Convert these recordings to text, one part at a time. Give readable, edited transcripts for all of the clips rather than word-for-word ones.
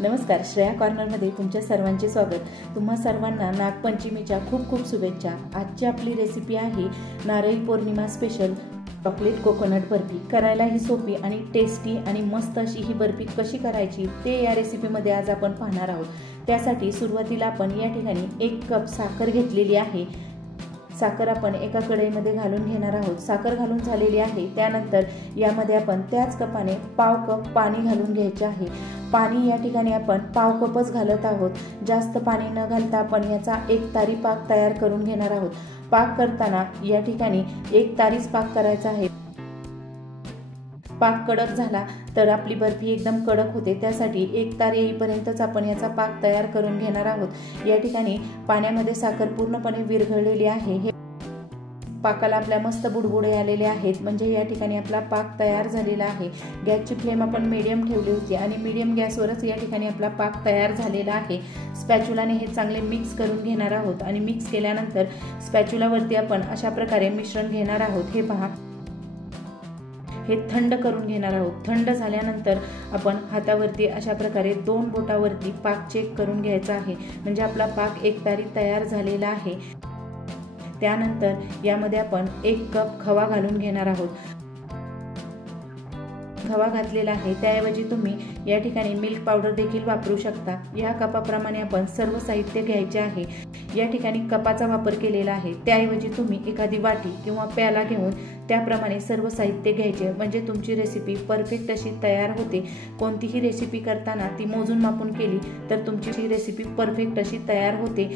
नमस्कार, श्रेया कॉर्नरमध्ये तुमच्या सर्वांचे स्वागत। तुम्हा सर्वांना नागपंचमीच्या खूप खूप शुभेच्छा। आजची आपली रेसिपी आहे Narali Purnima special chocolate coconut barfi. करायला ही सोपी आणि टेस्टी आणि मस्त अशी ही बर्फी कशी करायची ते या रेसिपीमध्ये आज आपण पाहणार आहोत। त्यासाठी सुरुवातीला आपण या ठिकाणी 1 कप साखर घेतलेली आहे। साखर आपण एका कढईमध्ये घालून घेणार आहोत। साखर घालून झालेली आहे, त्यानंतर यामध्ये आपण त्याच कपाने पाव कप पाणी घालून घ्यायचे आहे। पाणी या ठिकाणी आपण पाव कपच घालत आहोत, जास्त पाणी न घालता आपण याचा 1 तारी पाक तयार करून घेणार आहोत। पाक करताना या ठिकाणी 1 तारीच पाक करायचा आहे। पाक कडक झाला तर आपली बर्फी एकदम कडक होते, त्यासाठी 1 तार येईपर्यंतच आपण याचा पाक तयार करून घेणार आहोत। या ठिकाणी पाण्यामध्ये साखर पूर्णपणे विरघळलेली आहे। हे पाकाला आपल्या मस्त बुडबुडे आलेले आहेत, म्हणजे या ठिकाणी आपला पाक तयार झालेला आहे। गॅसची फ्लेम आपण मीडियम ठेवली होती आणि मीडियम गॅसवरच या ठिकाणी आपला पाक तयार झालेला आहे। स्पॅच्युलाने हे चांगले मिक्स करून घेणार आहोत आणि मिक्स केल्यानंतर स्पॅच्युलावरती आपण अशा प्रकारे मिश्रण घेणार आहोत। हे पहा, हे थंड करून घेणार आहोत। थंड झाल्यानंतर आपण हातावरती अशा प्रकारे 2 बोटावरती पाक चेक करून घ्यायचा आहे, म्हणजे आपला पाक 1 तारी तयार झालेला आहे। त्यानंतर यामध्ये आपण 1 कप खवा घालून घेणार आहोत। खवा घातलेला आहे, त्याऐवजी तुम्ही या ठिकाणी मिल्क पावडर देखील वापरू शकता। या कपाप्रमाणे आपण सर्व साहित्य घ्यायचे आहे। या ठिकाणी कपाचा वापर केलेला आहे, त्याऐवजी तुम्ही एखादी वाटी किंवा प्याला घेऊन त्याप्रमाणे सर्व साहित्य घ्यायचे, म्हणजे तुमची रेसिपी परफेक्ट अशी तयार होते। कोणतीही रेसिपी करताना ती मोजून मापून केली तर तुमची रेसिपी परफेक्ट अशी तयार होते।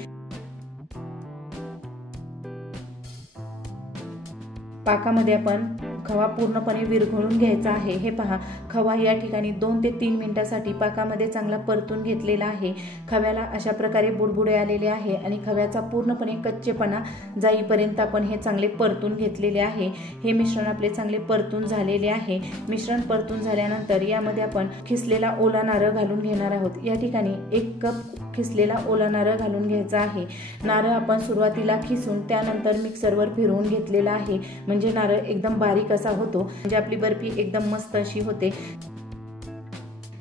पाकामध्ये आपण खवा पूर्णपणे विरघळून घ्यायचा आहे। हे पहा, खवा या ठिकाणी 2 ते 3 मिनिटांसाठी पाकामध्ये चांगला परतून घेतलेला आहे। खव्याला अशा प्रकारे बुडबुडे आलेले आहे आणि खव्याचा पूर्णपणे कच्चेपणा जाईपर्यंत आपण हे चांगले परतून घेतलेले आहे। हे मिश्रण आपले चांगले परतून झालेले आहे। मिश्रण परतून झाल्यानंतर यामध्ये आपण खिसलेला ओला नारळ घालून घेणार आहोत। या ठिकाणी 1 कप खिसलेला ओला नारळ घालून घ्यायचा आहे। नारळ आपण सुरुवातीला खिसून त्यानंतर मिक्सरवर फिरवून घेतलेला आहे, म्हणजे नारळ एकदम बारीक असा होतो, म्हणजे आपली बर्फी एकदम मस्त अशी होते।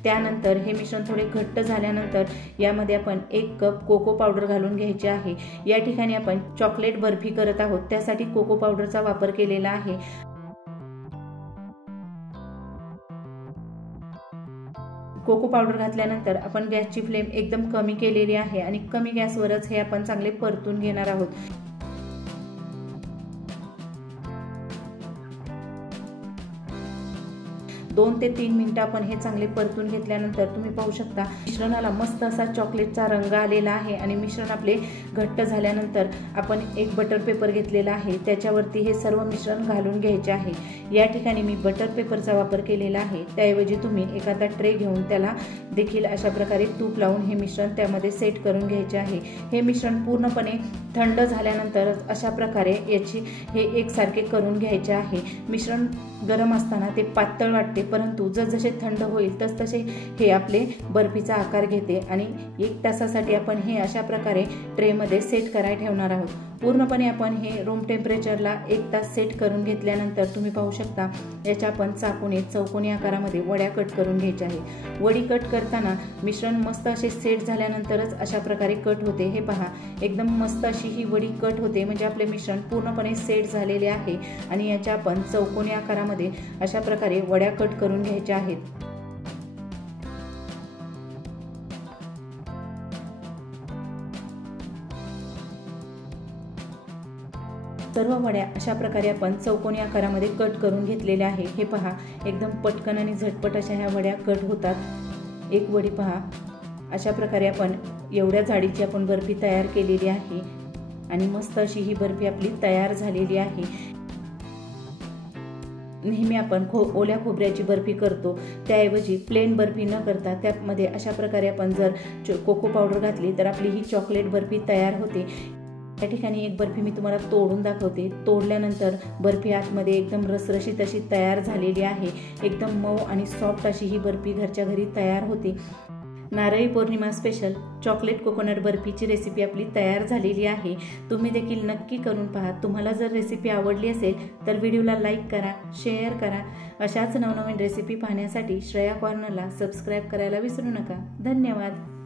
त्यानंतर हे मिश्रण थोडे घट्ट झाल्यानंतर यामध्ये आपण 1 कप कोको पावडर घालून घ्यायचे आहे। या ठिकाणी आपण चॉकलेट बर्फी करत आहोत, त्यासाठी कोको पावडरचा वापर केलेला आहे। कोको पावडर घातल्यानंतर आपण गॅसची फ्लेम एकदम कमी केलेली आहे आणि कमी गॅसवरच हे आपण चांगले परतून घेणार आहोत। 2 ते 3 मिनिटं आपण हे चांगले परतून घेतल्यानंतर तुम्ही पाहू शकता मिश्रणाला मस्त असा चॉकलेटचा रंग आलेला आहे आणि मिश्रण आपले घट्ट झाल्यानंतर आपण एक बटर पेपर घेतलेला आहे, त्याच्यावरती हे सर्व मिश्रण घालून घ्यायचे आहे। या ठिकाणी मी बटर पेपरचा वापर केलेला आहे, त्याऐवजी तुम्ही एखादा ट्रे घेऊन त्याला देखील अशा प्रकारे तूप लावून हे मिश्रण त्यामध्ये सेट करून घ्यायचे आहे। हे मिश्रण पूर्णपणे थंड झाल्यानंतर अशा प्रकारे याची हे एकसारखे करून घ्यायचे आहे। मिश्रण गरम असताना ते पातळ वाटते, परंतु जसजसे थंड होईल तसतसे हे आपले बर्फीचा आकार घेते आणि 1 तासासाठी आपण हे अशा प्रकारे ट्रेमध्ये सेट करायला ठेवणार आहोत। पूर्णपणे आपण हे रूम टेम्परेचरला 1 तास सेट करून घेतल्यानंतर तुम्ही पाहू शकता याच्या आपण चाकूने चौकोनी आकारामध्ये वड्या कट करून घ्यायच्या आहे। वडी कट करताना मिश्रण मस्त असे सेट झाल्यानंतरच अशा प्रकारे कट होते। हे पहा, एकदम मस्त अशी ही वडी कट होते, म्हणजे आपले मिश्रण पूर्णपणे सेट झालेले आहे आणि याच्या आपण चौकोनी आकारामध्ये अशा प्रकारे वड्या कट करून घ्यायच्या आहेत। सर्व वड्या अशा प्रकारे आपण चौकोनी आकारामध्ये कट करून घेतलेल्या आहे। हे पहा, एकदम पटकन आणि झटपट अशा ह्या वड्या कट होतात। एक वडी पहा, अशा प्रकारे आपण एवढ्या जाडीची आपण बर्फी तयार केलेली आहे आणि मस्त अशी ही बर्फी आपली तयार झालेली आहे। नेहमी आपण ओल्या खोबऱ्याची बर्फी करतो, त्याऐवजी प्लेन बर्फी न करता त्यामध्ये अशा प्रकारे आपण जर कोको पावडर घातली तर आपली ही चॉकलेट बर्फी तयार होते। या ठिकाणी एक बर्फी मी तुम्हाला तोडून दाखवते। तोडल्यानंतर बर्फी आतमध्ये एकदम रसरशीत अशी तयार झालेली आहे। एकदम मऊ आणि सॉफ्ट अशी ही बर्फी घरच्या घरी तयार होते। Narali Purnima special chocolate coconut बर्फीची recipe आपली तयार झालेली आहे। तुम्ही देखील नक्की करून पहा। तुम्हाला जर रेसिपी आवडली असेल तर व्हिडिओला लाईक करा, शेअर करा। अशाच नवनवीन रेसिपी पाहण्यासाठी श्रेया कॉर्नरला सबस्क्राईब करायला विसरू नका। धन्यवाद।